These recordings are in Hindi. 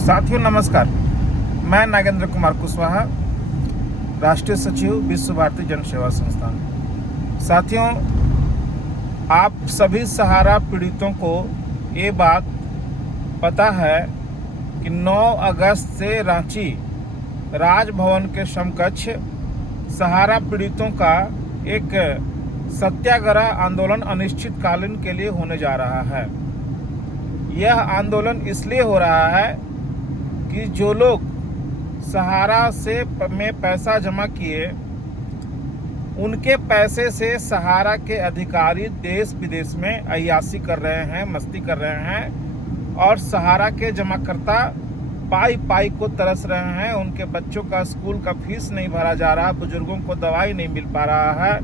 साथियों नमस्कार, मैं नागेंद्र कुमार कुशवाहा, राष्ट्रीय सचिव विश्व भारती जन सेवा संस्थान। साथियों, आप सभी सहारा पीड़ितों को ये बात पता है कि 9 अगस्त से रांची राजभवन के समकक्ष सहारा पीड़ितों का एक सत्याग्रह आंदोलन अनिश्चितकालीन के लिए होने जा रहा है। यह आंदोलन इसलिए हो रहा है कि जो लोग सहारा में पैसा जमा किए, उनके पैसे से सहारा के अधिकारी देश विदेश में अय्याशी कर रहे हैं, मस्ती कर रहे हैं और सहारा के जमाकर्ता पाई पाई को तरस रहे हैं। उनके बच्चों का स्कूल का फीस नहीं भरा जा रहा, बुजुर्गों को दवाई नहीं मिल पा रहा है।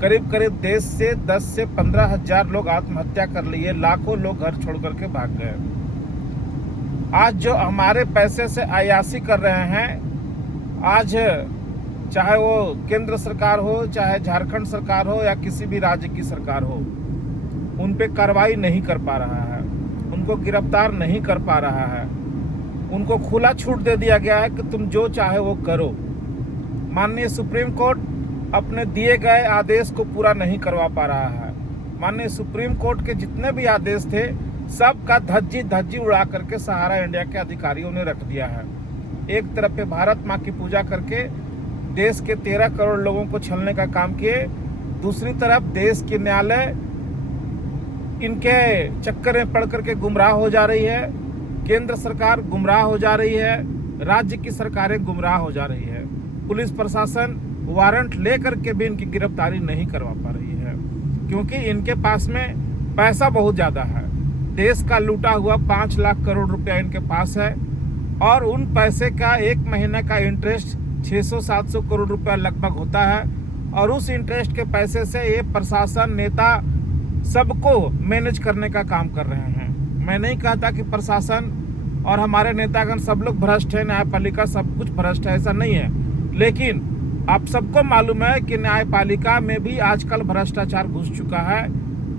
करीब करीब देश से 10 से 15 हजार लोग आत्महत्या कर लिए, लाखों लोग घर छोड़ करके भाग गए। आज जो हमारे पैसे से अय्याशी कर रहे हैं, आज चाहे वो केंद्र सरकार हो, चाहे झारखंड सरकार हो या किसी भी राज्य की सरकार हो, उन पे कार्रवाई नहीं कर पा रहा है, उनको गिरफ्तार नहीं कर पा रहा है। उनको खुला छूट दे दिया गया है कि तुम जो चाहे वो करो। माननीय सुप्रीम कोर्ट अपने दिए गए आदेश को पूरा नहीं करवा पा रहा है। माननीय सुप्रीम कोर्ट के जितने भी आदेश थे, सबका धज्जी उड़ा करके सहारा इंडिया के अधिकारियों ने रख दिया है। एक तरफ पे भारत माँ की पूजा करके देश के 13 करोड़ लोगों को छलने का काम किए, दूसरी तरफ देश के न्यायालय इनके चक्कर में पड़ करके गुमराह हो जा रही है, केंद्र सरकार गुमराह हो जा रही है, राज्य की सरकारें गुमराह हो जा रही है। पुलिस प्रशासन वारंट लेकर के भी इनकी गिरफ्तारी नहीं करवा पा रही है, क्योंकि इनके पास में पैसा बहुत ज़्यादा है। देश का लूटा हुआ 5 लाख करोड़ रुपया इनके पास है और उन पैसे का एक महीने का इंटरेस्ट 600-700 करोड़ रुपया लगभग होता है। और उस इंटरेस्ट के पैसे से ये प्रशासन, नेता सबको मैनेज करने का काम कर रहे हैं। मैं नहीं कहता कि प्रशासन और हमारे नेतागण सब लोग भ्रष्ट है, न्यायपालिका सब कुछ भ्रष्ट है, ऐसा नहीं है। लेकिन आप सबको मालूम है कि न्यायपालिका में भी आजकल भ्रष्टाचार घुस चुका है।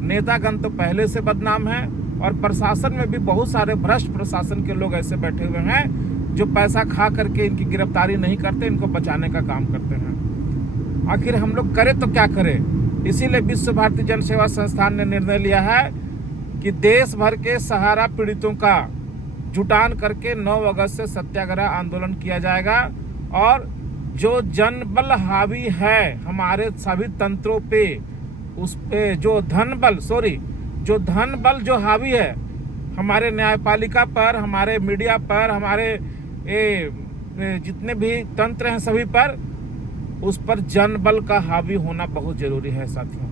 नेतागण तो पहले से बदनाम है और प्रशासन में भी बहुत सारे भ्रष्ट प्रशासन के लोग ऐसे बैठे हुए हैं जो पैसा खा करके इनकी गिरफ्तारी नहीं करते, इनको बचाने का काम करते हैं। आखिर हम लोग करें तो क्या करें? इसीलिए विश्व भारती जन सेवा संस्थान ने निर्णय लिया है कि देश भर के सहारा पीड़ितों का जुटान करके 9 अगस्त से सत्याग्रह आंदोलन किया जाएगा। और जो जनबल हावी है हमारे सभी तंत्रों पे, उस पे जो धन बल जो हावी है हमारे न्यायपालिका पर, हमारे मीडिया पर, हमारे जितने भी तंत्र हैं सभी पर, उस पर जनबल का हावी होना बहुत जरूरी है साथियों,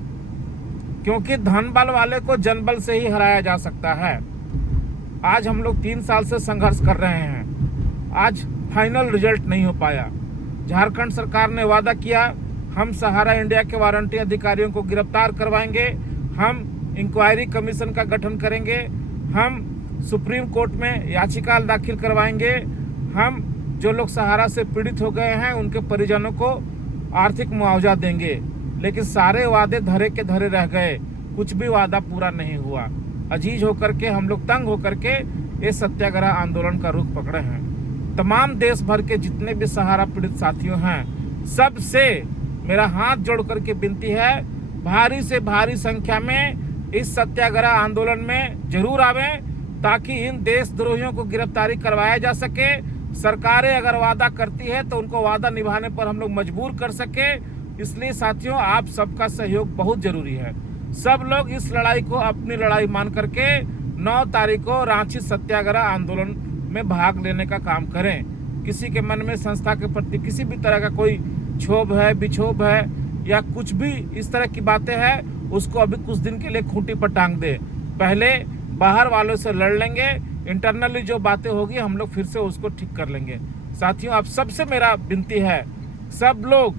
क्योंकि धन बल वाले को जनबल से ही हराया जा सकता है। आज हम लोग 3 साल से संघर्ष कर रहे हैं, आज फाइनल रिजल्ट नहीं हो पाया। झारखंड सरकार ने वादा किया, हम सहारा इंडिया के वारंटी अधिकारियों को गिरफ्तार करवाएंगे, हम इंक्वायरी कमीशन का गठन करेंगे, हम सुप्रीम कोर्ट में याचिका दाखिल करवाएंगे, हम जो लोग सहारा से पीड़ित हो गए हैं उनके परिजनों को आर्थिक मुआवजा देंगे। लेकिन सारे वादे धरे के धरे रह गए, कुछ भी वादा पूरा नहीं हुआ। अजीज होकर के हम लोग तंग होकर के ये सत्याग्रह आंदोलन का रुख पकड़े हैं। तमाम देश भर के जितने भी सहारा पीड़ित साथियों हैं, सबसे मेरा हाथ जोड़ करके विनती है, भारी से भारी संख्या में इस सत्याग्रह आंदोलन में जरूर आवें, ताकि इन देशद्रोहियों को गिरफ्तारी करवाया जा सके। सरकारें अगर वादा करती है तो उनको वादा निभाने पर हम लोग मजबूर कर सके। इसलिए साथियों, आप सबका सहयोग बहुत जरूरी है। सब लोग इस लड़ाई को अपनी लड़ाई मान करके 9 तारीख को रांची सत्याग्रह आंदोलन में भाग लेने का काम करें। किसी के मन में संस्था के प्रति किसी भी तरह का कोई क्षोभ है, विक्षोभ है या कुछ भी इस तरह की बातें हैं, उसको अभी कुछ दिन के लिए खूंटी पर टांग दे। पहले बाहर वालों से लड़ लेंगे, इंटरनली जो बातें होगी हम लोग फिर से उसको ठीक कर लेंगे। साथियों, आप सबसे मेरा विनती है, सब लोग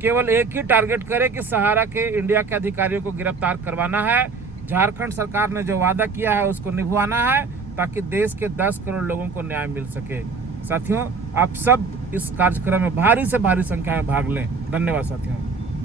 केवल एक ही टारगेट करें कि सहारा के इंडिया के अधिकारियों को गिरफ्तार करवाना है। झारखंड सरकार ने जो वादा किया है उसको निभाना है, ताकि देश के 10 करोड़ लोगों को न्याय मिल सके। साथियों, आप सब इस कार्यक्रम में भारी से भारी संख्या में भाग लें। धन्यवाद साथियों।